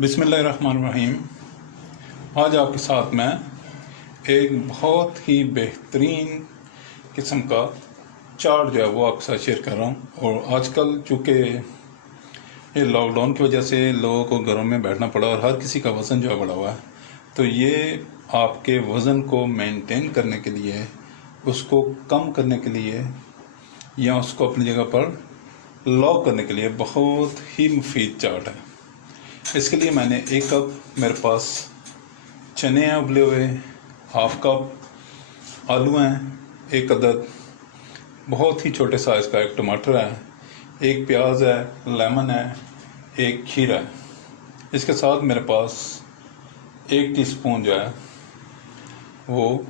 बिस्मिल्लाहिर्रहमानिर्रहीम। आज आपके साथ मैं एक बहुत ही बेहतरीन किस्म का चार्ट जो है वो आपके साथ शेयर कर रहा हूँ। और आजकल चूँकि ये लॉकडाउन की वजह से लोगों को घरों में बैठना पड़ा और हर किसी का वज़न जो है बढ़ा हुआ है, तो ये आपके वज़न को मेंटेन करने के लिए, उसको कम करने के लिए या उसको अपनी जगह पर लॉक करने के लिए बहुत ही मुफीद चार्ट है। इसके लिए मैंने 1 कप मेरे पास चने हैं उबले हुए, हाफ कप आलू हैं, 1 अदद बहुत ही छोटे साइज़ का एक टमाटर है, 1 प्याज है, लेमन है, 1 खीरा है। इसके साथ मेरे पास 1 टीस्पून जो है वो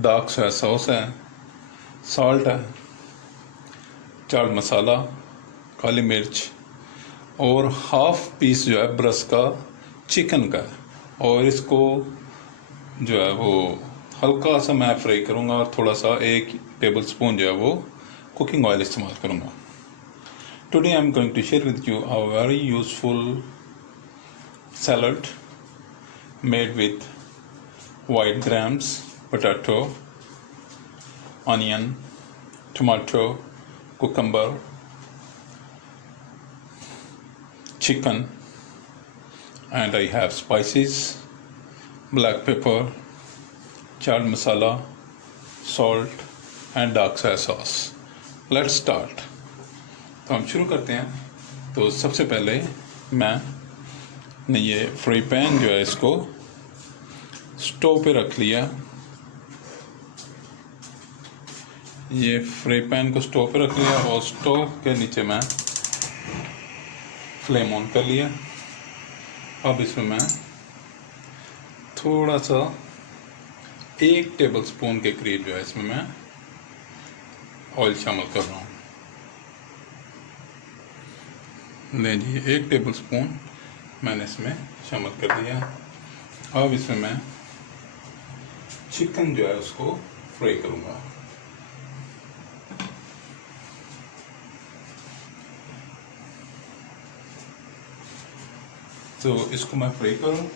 डार्क सोया सॉस है, सॉल्ट है, चाट मसाला, काली मिर्च और हाफ पीस जो है ब्रश का चिकन का है। और इसको जो है वो हल्का सा मैं फ्राई करूँगा और थोड़ा सा 1 टेबल स्पून जो है वो कुकिंग ऑयल इस्तेमाल करूँगा। Today I am going to share with you a very useful salad made with white grams, potato, onion, tomato, cucumber, chicken, and I have spices, black pepper, chaat masala, salt and dark soya sauce. Let's start. तो हम शुरू करते हैं। तो सबसे पहले मैं ये फ्राई पैन जो है इसको स्टोव पे रख लिया। ये फ्राई पैन को स्टोव पे रख लिया और स्टोव के नीचे मैं फ्लेम ऑन कर लिया। अब इसमें मैं थोड़ा सा 1 टेबल स्पून के करीब जो है इसमें मैं ऑयल शामिल कर रहा हूँ। लीजिए 1 टेबल स्पून मैंने इसमें शामिल कर दिया। अब इसमें मैं चिकन जो है उसको फ्राई करूँगा। तो इसको मैं फ्राई करूँ।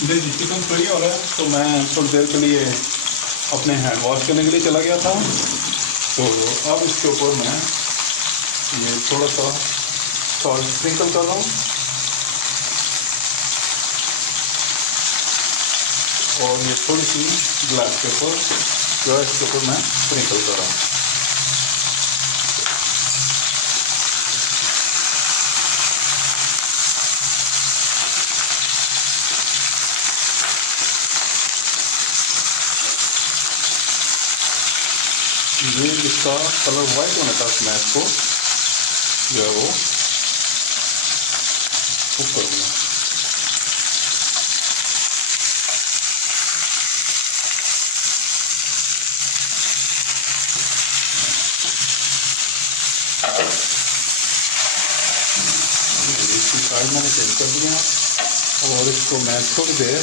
देखिए चिकन फ्राई हो रहा है, तो मैं थोड़ी देर के लिए अपने हैंड वॉश करने के लिए चला गया था। तो अब इसके ऊपर मैं ये थोड़ा सा सॉल्ट स्प्रिंकल कर रहा हूँ और ये थोड़ी सी ब्लैक पेपर जो है इसके ऊपर मैं स्प्रिंकल कर रहा हूँ। ये इसका कलर वाइट होने तक मैं इसको जो है वो कुक करूँगा। इसकी साइड मैंने चेंज कर दिया और इसको मैं थोड़ी देर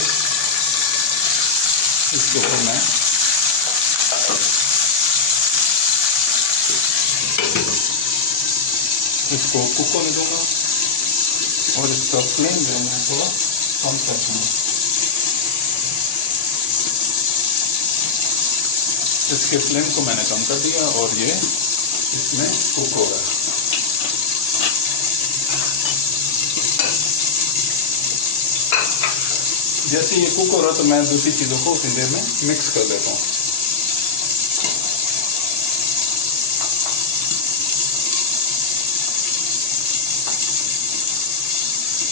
इसके ऊपर मैं इसको कुक होने दूंगा और इसका फ्लेम जो है मैं थोड़ा कम कर दूँगा। इसके फ्लेम को मैंने कम कर दिया और ये इसमें कुक हो रहा है। जैसे ये कुक हो रहा है तो मैं दूसरी चीज़ों को उतनी देर में मिक्स कर देता हूँ।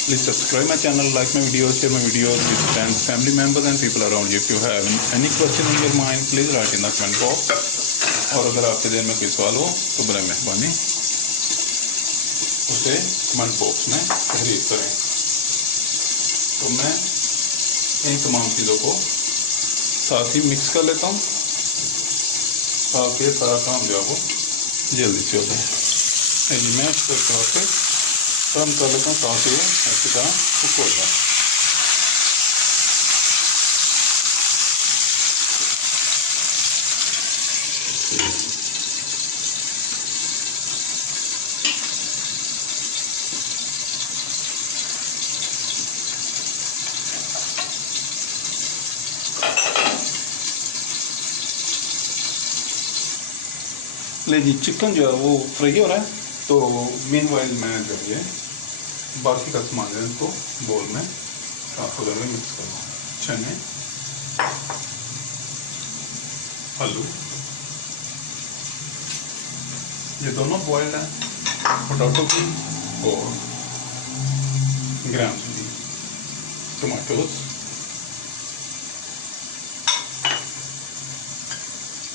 Please subscribe my channel, like my videos, share my videos with friends, family members and people around you. If you have any question in your mind, please write in the comment box और अगर आपके दिल में कोई सवाल हो तो बड़े मेहरबानी उसे कमेंट बॉक्स में तहरीर करें। तो मैं इन तमाम चीज़ों को साथ ही मिक्स कर लेता हूँ ताकि सारा काम जो है वो जल्दी से हो जाए। जी मैं इसको थोड़ा से टर्न कर लेता हूँ ताकि वो अच्छी तरह कुक हो जाए। ले जी चिकन जो है वो फ्राई हो रहा है। तो मीनवाइल मैं जो है बाकी का सामान है इसको बोल में ट्रांसफर करके मिक्स करूँ। चने, आलू ये दोनों बॉइल्ड है, पोटैटो भी और ग्राम्स भी, टमाटोस,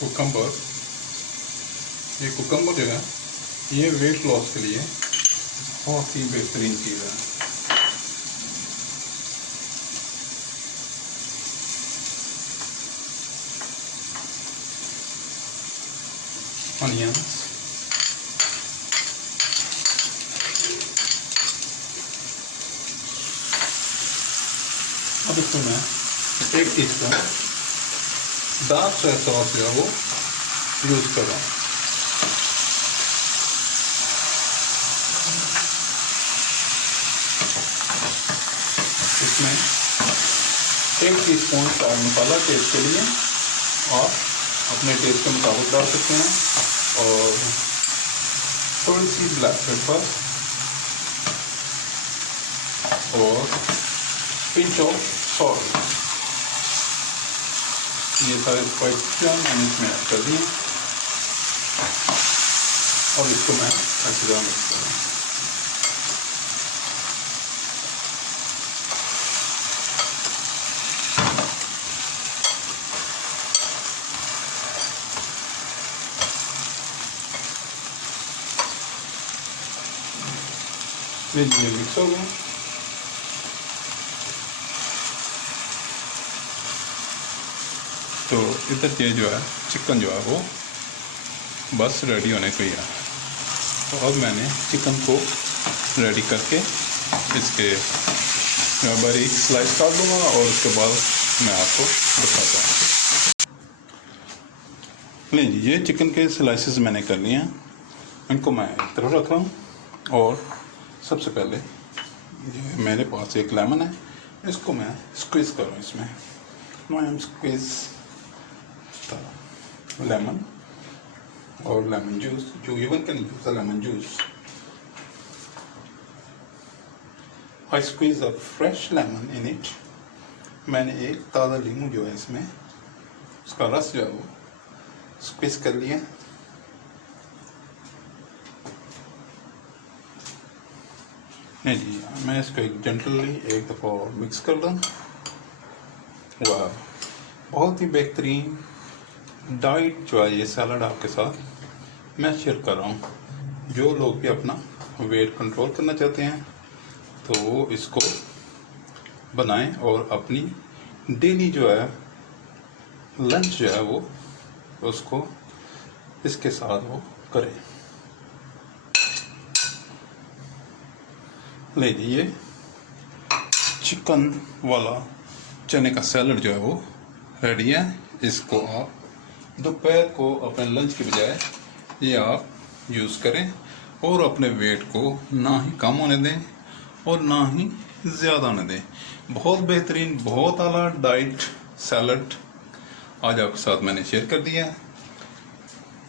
कुकम्बर। ये कुकम्बर जो है ये वेट लॉस के लिए बहुत ही बेहतरीन चीज़ है। अनियंस, अब इसमें मैं 1 टीस्पून डार्क सोया सॉस जो है वो यूज़ कर रहा हूँ। इसमें 1 टीस्पून चाट मसाला टेस्ट के लिए और अपने टेस्ट के मुताबिक डाल सकते हैं, और थोड़ी सी ब्लैक पेपर और पिंच ऑफ सॉल्ट। ये सारे स्पाइसेस मैंने इसमें ऐड कर दिए और इसको मैं अच्छी तरह मिक्स करूँ। ये मिक्स हो गया। तो इधर ये जो है चिकन जो है वो बस रेडी होने को ही है। तो अब मैंने चिकन को रेडी करके इसके बारीक स्लाइस काट दूँगा और उसके बाद मैं आपको दिखाता हूँ। नहीं, ये चिकन के स्लाइसेस मैंने कर लिए हैं, इनको मैं एक तरफ रख रहा हूँ। और सबसे पहले ये मेरे पास एक लेमन है, इसको मैं स्क्वीज़ करूँ। इसमें no I am squeeze lemon or lemon juice. You even can use a lemon juice. I squeeze a fresh lemon in it. मैंने एक ताज़ा लीमू जो है इसमें उसका रस जो है वो स्क्वीज कर लिया। नहीं जी, मैं इसको एक जेंटली एक दफ़ा मिक्स कर दूँ। वाह, बहुत ही बेहतरीन डाइट जो है ये सैलड आपके साथ मैं शेयर कर रहा हूँ। जो लोग भी अपना वेट कंट्रोल करना चाहते हैं तो वो इसको बनाएं और अपनी डेली जो है लंच जो है वो उसको इसके साथ वो करें। ले लीजिए चिकन वाला चने का सैलड जो है वो रेडी है। इसको आप दोपहर को अपने लंच के बजाय ये आप यूज़ करें और अपने वेट को ना ही कम होने दें और ना ही ज़्यादा होने दें। बहुत बेहतरीन, बहुत आला डाइट सैलड आज आपके साथ मैंने शेयर कर दिया।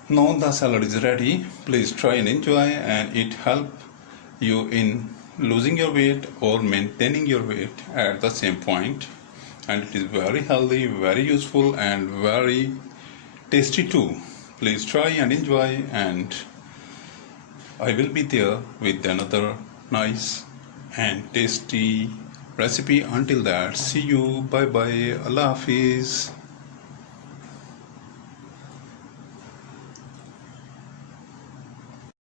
Now the salad is ready. Please try and enjoy, and it help you in losing your weight or maintaining your weight at the same point. And it is very healthy, very useful, and very tasty too. Please try and enjoy, and I will be there with another nice and tasty recipe. Until that, see you. Bye bye. Allah Hafiz.